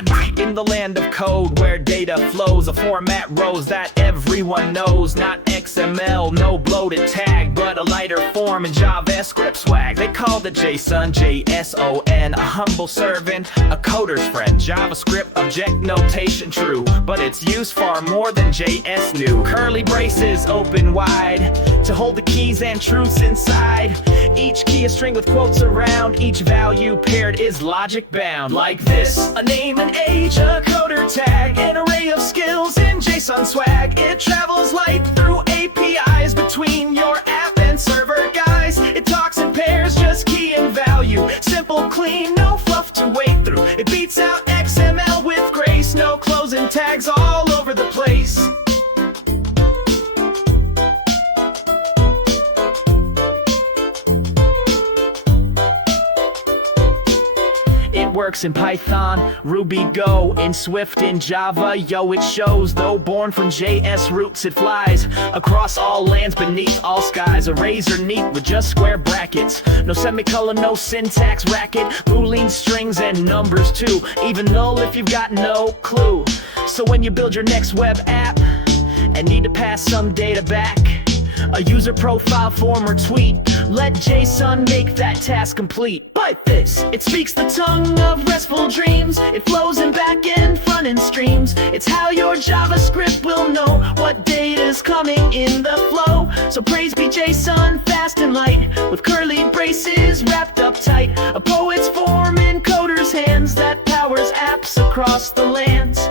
Python. In the land of code where data flows, a format rose that everyone knows. Not XML, no bloated tag, but a lighter form in JavaScript swag. They called it JSON, JSON, a humble servant, a coder's friend. JavaScript object notation true, but its use far more than JS knew. Curly braces open wide to hold the keys and truths inside. Each key a string with quotes around. Each value paired is logic bound. Like this, a name, an age, a coder tag, an array of skills in JSON swag. It travels light through APIs between your app and server guys. It talks in pairs, just key and value. Simple, clean, no fluff to wade through. It beats out XML with grace. No closing tags all over the place. Works in Python, Ruby, Go, in Swift, in Java, yo, it shows. Though born from JS roots, it flies across all lands, beneath all skies. Arrays are neat with just square brackets, no semicolon, no syntax, racket, Boolean strings and numbers too, even null if you've got no clue. So when you build your next web app and need to pass some data back, a user profile form or tweet, let JSON make that task complete. But this, it speaks the tongue of restful dreams. It flows in back end, front end streams. It's how your JavaScript will know what data's coming in the flow. So praise be JSON, fast and light, with curly braces wrapped up tight. A poet's form in coder's hands that powers apps across the lands.